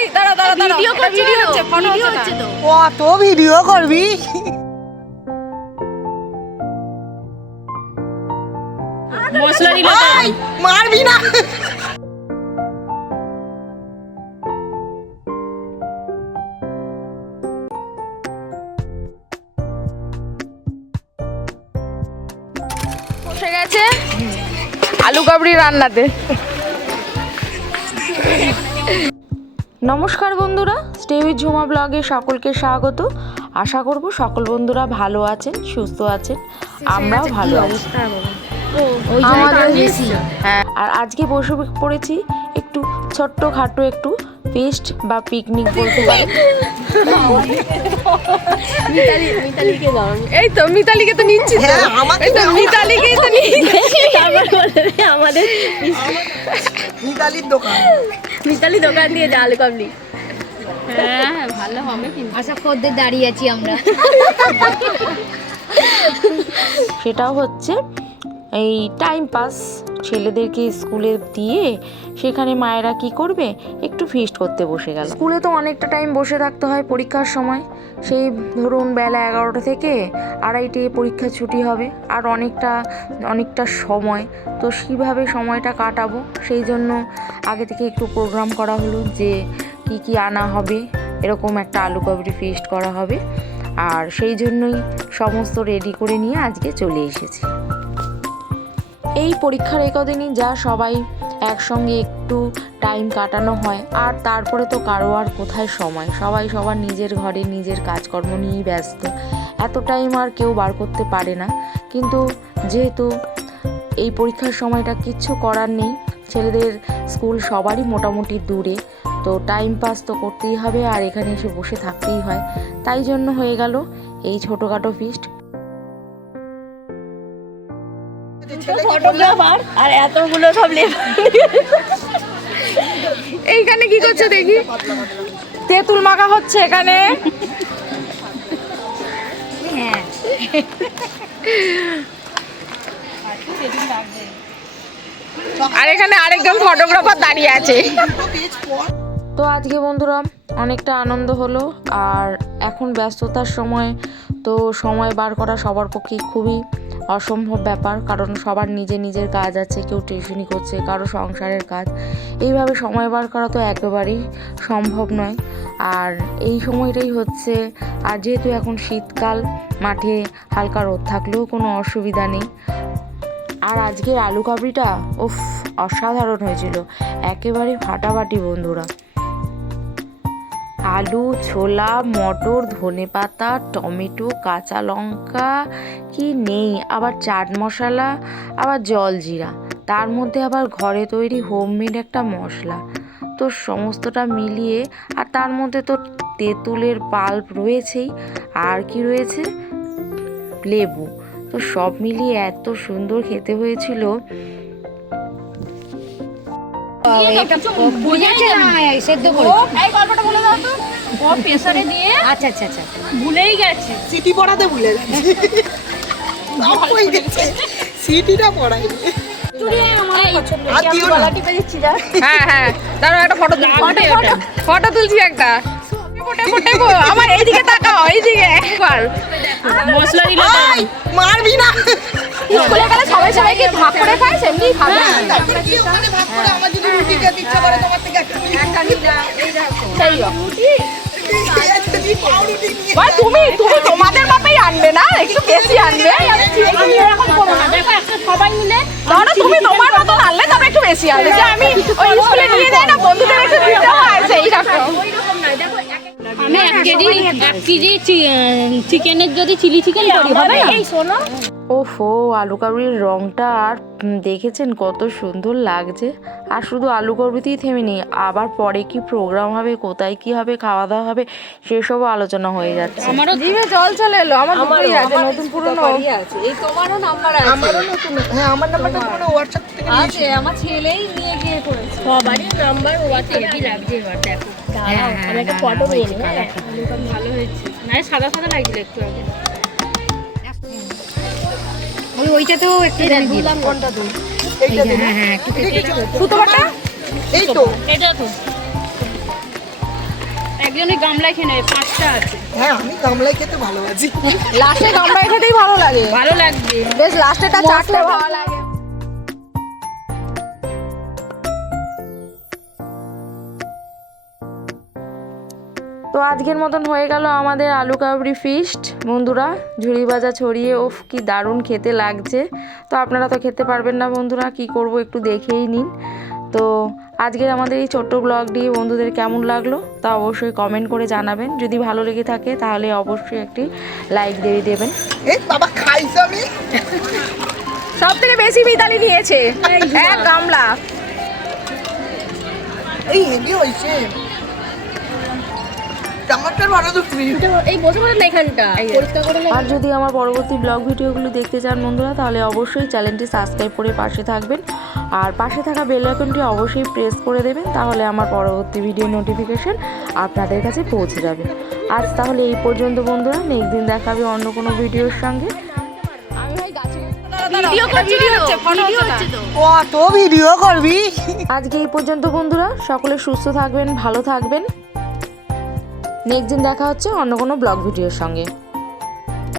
এই দাঁড়া দাঁড়া দাঁড়া ভিডিও এটা ভিডিও হচ্ছে ফটো হচ্ছে হচ্ছে তো। কত ভিডিও করবি? মশলা মারবি না। বসে গেছে। আলু কাবড়ি রান্নাতে। নমস্কার বন্ধুরা স্টে উইথ ঝুমা ব্লগে সকলকে স্বাগত। আশা করব সকল বন্ধুরা ভালো আছেন সুস্থ আছেন আমরাও ভালো আছি। হ্যাঁ আর আজকে বসে পড়েছি একটু ছোট্ট খাটো একটু ফেস্ট বা পিকনিক বলতে পারি মিতালিকে এই তো মিতালিকে তো নিচ্ছি তো। হ্যাঁ, আমাকে তো নিচ্ছি। তারপর আমাদের মিতালির দোকান। মিতালি দোকান দিয়ে ডাল কাবলি হ্যাঁ ভালো হবে কিন্তু। আশা খদ্দের দাঁড়িয়ে আছি আমরা। সেটাও হচ্ছে এই টাইম পাস ছেলেদেরকে স্কুলে দিয়ে সেখানে মায়েরা কি করবে? একটু ফিস্ট করতে বসে গেল। স্কুলে তো অনেকটা টাইম বসে থাকতে হয় পরীক্ষার সময়। সেই ধরুন বেলা এগারোটা থেকে আড়াইটে পরীক্ষা ছুটি হবে। আর অনেকটা অনেকটা সময়। তো কীভাবে সময়টা কাটাবো? সেই জন্য আগে থেকে একটু প্রোগ্রাম করা হলো যে কি কি আনা হবে। এরকম একটা আলু কাবড়ি ফিস্ট করা হবে। আর সেই জন্যই সমস্ত রেডি করে নিয়ে আজকে চলে এসেছি। এই পরীক্ষার এই কদিনই যা সবাই একসঙ্গে একটু টাইম কাটানো হয়। আর তারপরে তো কারও আর কোথায় সময়? সবাই সবার নিজের ঘরে নিজের কাজকর্ম নিয়েই ব্যস্ত। এত টাইম আর কেউ বার করতে পারে না। কিন্তু যেহেতু এই পরীক্ষার সময়টা কিচ্ছু করার নেই, ছেলেদের স্কুল সবারই মোটামুটি দূরে। তো টাইম পাস তো করতেই হবে আর এখানে এসে বসে থাকতেই হয়। তাই জন্য হয়ে গেল এই ছোটোখাটো ফিস্ট ফটোগ্রাফার আর এতগুলো সব লেবার এইখানে কি করছে দেখি? তেঁতুল মাখা হচ্ছে এখানে। হ্যাঁ। আর এখানে আরেকজন ফটোগ্রাফার দাঁড়িয়ে আছে। তো আজকে বন্ধুরা অনেকটা আনন্দ হলো আর এখন ব্যস্ততার সময় তো সময় বার করা সবার পক্ষে খুবই অসম্ভব ব্যাপার, কারণ সবার নিজের নিজের কাজ আছে, কেউ টিউশনি করছে, কারও সংসারের কাজ। এইভাবে সময় বার করা তো একেবারেই সম্ভব নয়। আর এই সময়টাই হচ্ছে, আর যেহেতু এখন শীতকাল, মাঠে হালকা রোদ থাকলেও কোনো অসুবিধা নেই। আর আজকের আলু কাবড়িটা, উফ, অসাধারণ হয়েছিল। একেবারে ফাটাফাটি বন্ধুরা। আলু, ছোলা, মটর, ধনেপাতা, টমেটো, কাঁচা লঙ্কা, কি নেই? আবার চাট মশলা, আবার জল জিরা। তার মধ্যে আবার ঘরে তৈরি হোমমেড একটা মশলা। তো সমস্তটা মিলিয়ে, আর তার মধ্যে তো তেঁতুলের পাল্প রয়েছেই। আর কি রয়েছে? লেবু। তো সব মিলিয়ে এত সুন্দর খেতে হয়েছিল। এটা বুঝেছে না সেদ্ধ করে এই গল্পটা বলে দাও তো। ও প্রেসারে দিয়ে আচ্ছা আচ্ছা আচ্ছা ভুলেই গেছে। সিটি পড়াতে ভুলে গেছি। হয়ে সিটিটা পড়াই। আর দিও না। টিপে দিচ্ছি যা হ্যাঁ হ্যাঁ। দাঁড়াও একটা ফটো তুলছি। ফটো তুলছি একটা। আমার এইদিকে তাকাও এইদিকে। একবার। মশলা দিল মারবি না। স্কুলে গেলে সবাই সবাইকে ভাগ করে খায় সেমনি খাবে কি ওখানে ভাগ করে আমার যদি রুটি খেতে ইচ্ছা করে তোমার থেকে একটা সেই যদি পাউরুটি নিয়ে ভাই তুমি তুমি তোমাদের মাপেই আনবে না? একটু বেশি আনবে? আমি এরকম করব না। দেখো একটা সবাই মিলে ধরো তুমি তোমার মতন আনলে তবে একটু বেশি আনবে। যে আমি ওই স্কুলে নিয়ে যাই না বন্ধুদের একটু দিতে হয় সেই রকম আমি এক কেজি এক কেজি চিকেনের যদি চিলি চিকেন করি হবে না? এই শোনো। ওফো আলু কাবড়ির রংটা আর দেখেছেন কত সুন্দর লাগছে। আর শুধু আলু কাবড়িতেই থেমে নেই আবার পরে কি প্রোগ্রাম হবে কোথায় কি হবে খাওয়া দাওয়া হবে সেসবও আলোচনা হয়ে যাচ্ছে। আমারও জিভে জল চলে এলো আমার দুটোই আছে নতুন পুরনো। আমারও নতুন হ্যাঁ আমার নাম্বারটা তোমার হোয়াটসঅ্যাপ থেকে নিয়েছি। সবারই নাম্বার হেভি লাগছে এবার দেখো। দাঁড়াও আমি একটা ফটো নিয়ে নিই হ্যাঁ ভালো হয়েছে। না সাদা সাদা লাগছিল একটু আগে। ওই ওইটাতেও একটু এটা দিলাম কোনটা তুমি এইটা হ্যাঁ হ্যাঁ একটু সুতোটা এই তো। এটা তো একজন গামলায় খেয়ে নেবে পাঁচটা আছে। হ্যাঁ আমি গামলায় খেতে ভালোবাসি। লাস্টে গামলায় খেতেই ভালো লাগে। ভালো লাগবে। বেশ লাস্টেটা চারটে ভালো লাগে। তো আজকের মতন হয়ে গেল আমাদের আলু কাবড়ি ফিস্ট বন্ধুরা ঝুড়ি ভাজা ছড়িয়ে ওফ কি দারুণ খেতে লাগছে। তো আপনারা তো খেতে পারবেন না বন্ধুরা কি করব একটু দেখেই নিন। তো আজকের আমাদের এই ছোট্ট ব্লগটি বন্ধুদের কেমন লাগল তা অবশ্যই কমেন্ট করে জানাবেন। যদি ভালো লেগে থাকে তাহলে অবশ্যই একটি লাইক দিয়ে দেবেন। বাবা খাইছ আমি? সব থেকে বেশি মিতালি নিয়েছে। এক গামলা। এই হয়েছে আর যদি আমার পরবর্তী ব্লগ ভিডিওগুলো দেখতে চান বন্ধুরা তাহলে অবশ্যই চ্যানেলটি সাবস্ক্রাইব করে পাশে থাকবেন। আর পাশে থাকা বেল আইকনটি অবশ্যই প্রেস করে দেবেন তাহলে আমার পরবর্তী ভিডিও নোটিফিকেশন আপনাদের কাছে পৌঁছে যাবে। আজ তাহলে এই পর্যন্ত বন্ধুরা নেক্সট দিন দেখাবে অন্য কোনো ভিডিওর সঙ্গে। কত ভিডিও করবি? আজকে এই পর্যন্ত বন্ধুরা সকলে সুস্থ থাকবেন ভালো থাকবেন। নেক্সট দিন দেখা হচ্ছে অন্য কোনো ব্লগ ভিডিওর সঙ্গে।